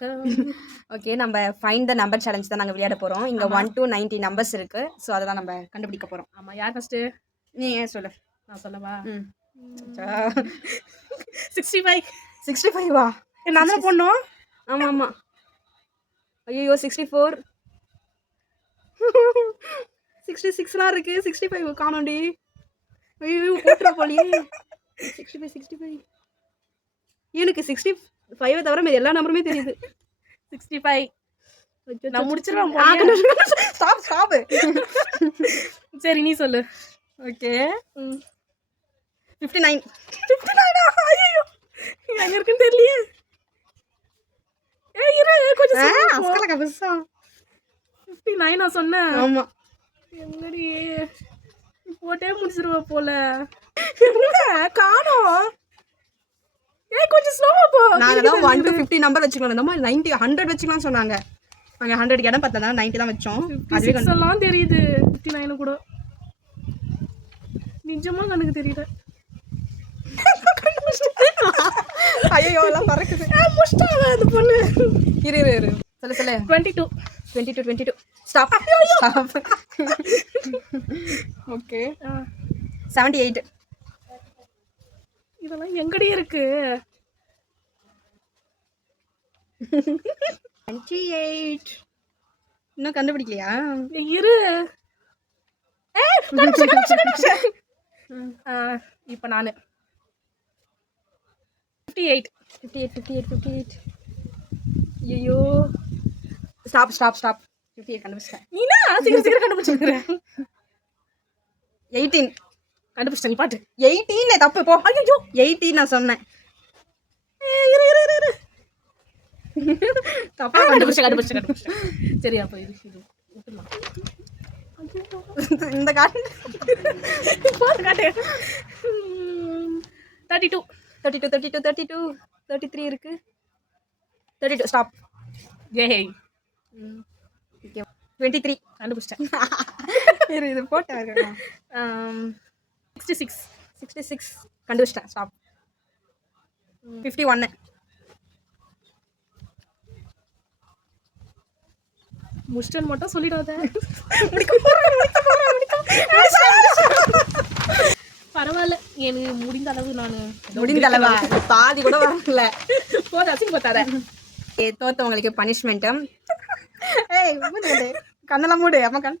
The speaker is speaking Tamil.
வணக்கம். ஓகே, நம்ம ஃபைண்ட் த நம்பர் சேலஞ்ச் தான் நாங்க விளையாட போறோம். இங்க 1 to 90 நம்பர்ஸ் இருக்கு. சோ அத தான் நம்ம கண்டுபிடிக்க போறோம். ஆமா, யார் ஃபர்ஸ்ட்? நீ ஏன் சொல்லு. நான் சொல்லவா? ம். 65. 65வா? நான் தான் போடணும். ஆமா ஆமா. ஐயோ 64. 66லாம் இருக்கு. 65 காணோம்டி. ஐயோ போட்ற போலியே. 65. எனக்கு 65 தவிர மீதி எல்லா நம்பருமே தெரியுது. 65. நான் முடிச்சிருவேன். ஸ்டாப். சரி, நீ சொல்லு. ஓகே. 59. 59. ஐயோ, எங்க இருக்குன்னு தெரியலையே. ஏய் இரு, கொஞ்சம் அஸ்கல கபசா. 59 நான் சொன்னேன். ஆமா. எங்கடி போட்டே முடிச்சிருவ போல. எங்க காணோம்? ஏய் கொஞ்சம் ஸ்லோவா போ. நாங்க தான் 1 to 50 நம்பர் வெச்சுக்கலாம். நம்ம 90 100 வெச்சுக்கலாம் சொன்னாங்க. நாங்க 100 இடம் பார்த்தா 90 தான் வெச்சோம். அதுவே எல்லாம் தெரியுது. 59 கூட நிஜமா எனக்கு தெரியல. ஐயோ எல்லாம் பறக்குது. முஷ்டாவா அது பொண்ணு. இரு. சொல்லு. 22. ஸ்டாப். ஓகே. 78. இதெல்லாம் எங்கடி இருக்கு? 28. இன்னும் கண்டுபிடிக்கலையா? இரு. கண்டுபிடிச்சேன். இப்போ நானு 58. ஐயோ ஸ்டாப் 58 கண்டுபிடிச்சேன். நீனா சீக்கிரம் கண்டுபிடிச்சிருக்கேன். 18 கண்டுபிடிச்சேன். நீ பாட்டு 18 தப்பு போ. ஐயோ 18 நான் சொன்னேன். இரு. தப்பா கண்டுபிடிச்சேன். சரி அப்போ இது விட்டுலாம். இந்த காட்டு காட்டு. 32. 33 இருக்கு. 32 ஸ்டாப். ஏய் 23 கண்டுபிடிச்சேன். இது போட்டேன். 66 கண்டுபிடிச்சேன். ஸ்டாப். 51 முஷ்டன் மட்டும் சொல்லிடாத. பரவாயில்ல, எனக்கு முடிந்த அளவு பாதி கூட வரல. போத அசிங்க பார்த்தாத. தோத்தவங்களுக்கு பனிஷ்மெண்ட். கண்ணெல்லாம் மூடு. அம்மா கண்